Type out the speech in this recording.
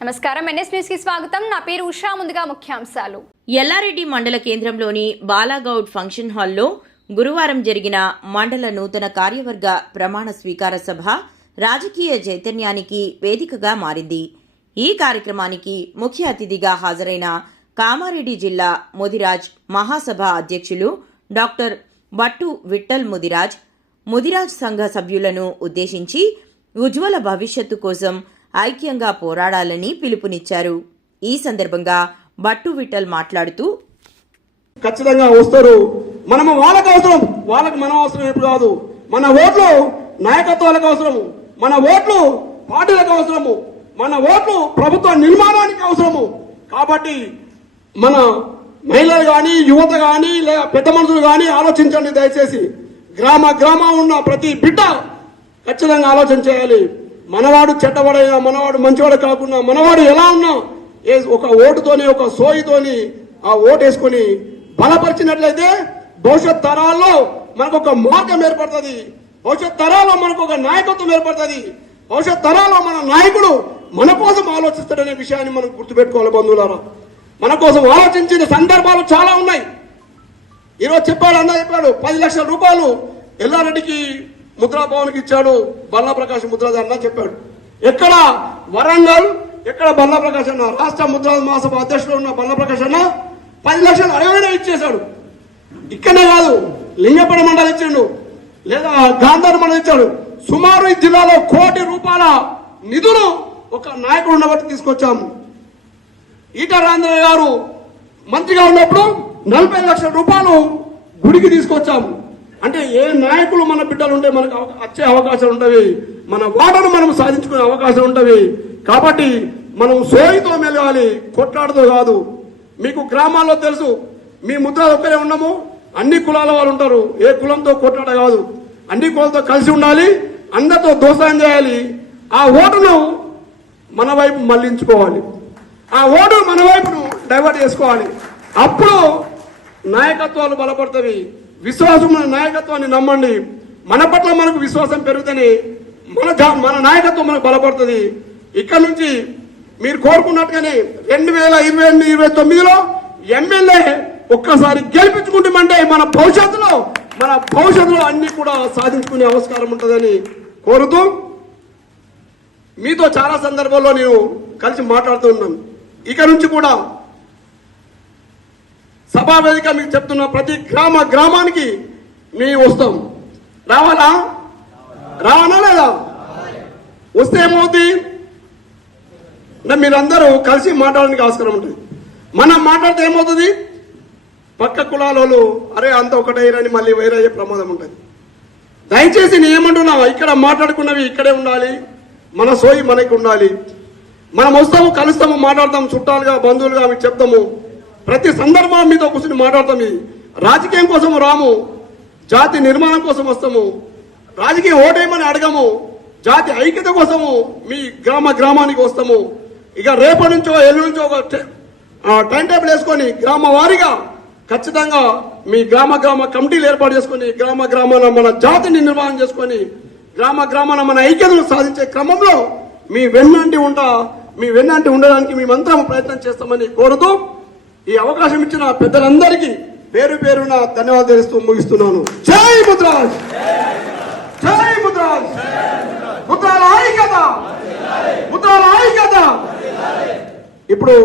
నమస్కారం. ఎన్ఎస్ న్యూస్కి స్వాగతం. నా పేరు ఉషా. ముందుగా ముఖ్యాంశాలు. ఎల్లారెడ్డి మండల కేంద్రంలోని బాలాగౌడ్ ఫంక్షన్ హాల్లో గురువారం జరిగిన మండల నూతన కార్యవర్గ ప్రమాణ స్వీకార సభ రాజకీయ చైతన్యానికి వేదికగా మారింది. ఈ కార్యక్రమానికి ముఖ్య అతిథిగా హాజరైన కామారెడ్డి జిల్లా ముదిరాజ్ మహాసభ అధ్యక్షులు డాక్టర్ బట్టు విట్టల్ ముదిరాజ్ ముదిరాజ్ సంఘ సభ్యులను ఉద్దేశించి ఉజ్వల భవిష్యత్తు కోసం ఐక్యంగా పోరాడాలని పిలుపునిచ్చారు. ఈ సందర్భంగా బట్టు విఠల్ మాట్లాడుతూ ఖచ్చితంగా వస్తారు. మనము వాళ్ళకు అవసరం. వాళ్ళకి మనం అవసరం ఎప్పుడు కాదు. మన ఓట్లు నాయకత్వాలకు అవసరము. మన ఓట్లు పార్టీలకు అవసరము. మన ఓట్లు ప్రభుత్వ నిర్మాణానికి అవసరము. కాబట్టి మన మహిళలు కానీ యువత కానీ లేదా పెద్ద మనుషులు కానీ ఆలోచించండి దయచేసి. గ్రామ గ్రామం ఉన్న ప్రతి బిడ్డ ఖచ్చితంగా ఆలోచన చేయాలి. మనవాడు చెడ్డవాడైనా మనవాడు మంచివాడు కాకుండా మనవాడు ఎలా ఉన్నా ఏ ఒక ఓటుతోని ఒక సోయితోని ఆ ఓటు వేసుకొని బలపరిచినట్లయితే భవిష్యత్ తరాల్లో మనకు ఒక మార్గం ఏర్పడుతుంది. భవిష్యత్ తరాల్లో మనకు ఒక నాయకత్వం ఏర్పడుతుంది. భవిష్యత్ తరాల్లో మన నాయకుడు మన కోసం ఆలోచిస్తాడనే విషయాన్ని మనం గుర్తుపెట్టుకోవాలి బంధువులారా. మన కోసం ఆలోచించిన సందర్భాలు చాలా ఉన్నాయి. ఈరోజు చెప్పాడు అన్న చెప్పాడు పది లక్షల రూపాయలు ఎల్లారెడ్డికి ముద్రా భవన్కి ఇచ్చాడు బల్లా ప్రకాశ్ చెప్పాడు. ఎక్కడ? వరంగల్. ఎక్కడ బల్లాప్రకాశ్ అన్న? రాష్ట్ర ముద్రా మహాసభ అధ్యక్షుడు ఉన్న బల్లాప్రకాశ్ అన్న పది లక్షలు అరవైనా ఇచ్చేశాడు. ఇక్కడనే కాదు లింగపడ మండలం ఇచ్చాడు. లేదా గాంధార్ మండలం ఇచ్చాడు. సుమారు ఈ జిల్లాలో కోటి రూపాయల నిధులు ఒక నాయకుడు ఉన్నబట్టి తీసుకొచ్చాము. ఈట రాజేంద్ర గారు మంత్రిగా ఉన్నప్పుడు నలభై లక్షల రూపాయలు గుడికి తీసుకొచ్చాము. అంటే ఏ నాయకులు మన బిడ్డలు ఉంటే మనకు వచ్చే అవకాశాలు ఉంటవి మన వాటను మనం సాధించుకునే అవకాశం ఉంటవి కాబట్టి మనం సోయితో మెలగాలి కొట్లాడుతూ కాదు. మీకు గ్రామాల్లో తెలుసు మీ ముద్ర ఒక్కరే ఉన్నాము అన్ని కులాల వాళ్ళు ఉంటారు. ఏ కులంతో కొట్లాడ కాదు. అన్ని కులంతో కలిసి ఉండాలి. అందరితో దోసాయం చేయాలి. ఆ ఓటును మన వైపు మళ్ళించుకోవాలి. ఆ ఓటు మన వైపును డైవర్ట్ చేసుకోవాలి. అప్పుడు నాయకత్వాలు బలపడతాయి విశ్వాసం మన నాయకత్వాన్ని నమ్మండి. మన పట్ల మనకు విశ్వాసం పెరుగుతుంది. మన జా- మన నాయకత్వం మనకు బలపడుతుంది. ఇక్కడ నుంచి మీరు కోరుకున్నట్టుగానే రెండు వేల ఇరవై ఎనిమిది ఇరవై తొమ్మిదిలో ఎమ్మెల్యే ఒక్కసారి గెలిపించుకుంటామంటే మన భవిష్యత్తులో మన భవిష్యత్తులో అన్ని కూడా సాధించుకునే అవస్కారం ఉంటుందని కోరుతూ మీతో చాలా సందర్భాల్లో నేను కలిసి మాట్లాడుతూ ఉన్నాను. ఇక నుంచి కూడా సభా వేదిక మీకు చెప్తున్న ప్రతి గ్రామ గ్రామానికి మేము వస్తాం. రావాలా? రావాలా లేదా? వస్తే ఏమవుతుంది అంటే మీరందరూ కలిసి మాట్లాడడానికి ఆస్కారం ఉంటుంది. మనం మాట్లాడితే ఏమవుతుంది? పక్క కులాల వాళ్ళు అరే అంత ఒకటైరని మళ్ళీ వేరయ్యే ప్రమాదం ఉంటుంది. దయచేసి నేను ఏమంటున్నా ఇక్కడ మాట్లాడుకున్నవి ఇక్కడే ఉండాలి. మన సోయి మనకి ఉండాలి. మనం వస్తాము కలుస్తాము మాట్లాడతాం చుట్టాలుగా బంధువులుగా మీకు చెప్తాము. ప్రతి సందర్భం మీతో కూర్చుని మాట్లాడతాం రాజకీయం కోసం రాము జాతి నిర్మాణం కోసం వస్తాము రాజకీయ ఓటేమని అడగము జాతి ఐక్యత కోసము మీ గ్రామ గ్రామానికి వస్తాము. ఇక రేపటి నుంచో ఎల్లు నుంచో ఒక ఆ, టైం టేబుల్ వేసుకొని గ్రామ వారీగా ఖచ్చితంగా మీ గ్రామ గ్రామ కమిటీలు ఏర్పాటు చేసుకొని గ్రామ గ్రామాల మన జాతిని నిర్మాణం చేసుకొని గ్రామ గ్రామాన మన ఐక్యతను సాధించే క్రమంలో మీ వెన్నంటి ఉంటా మీ వెన్నంటి ఉండడానికి మేమంతా ప్రయత్నం చేస్తామని కోరుతూ ఈ అవకాశం ఇచ్చిన పెద్దలందరికీ పేరు పేరున ధన్యవాదాలు తెలుస్తూ ముగిస్తున్నాను. జై ముద్రాజ్! జై ముద్రాజ్! ముద్రాల ఐక్యత! ముద్రాల ఐక్యత! ఇప్పుడు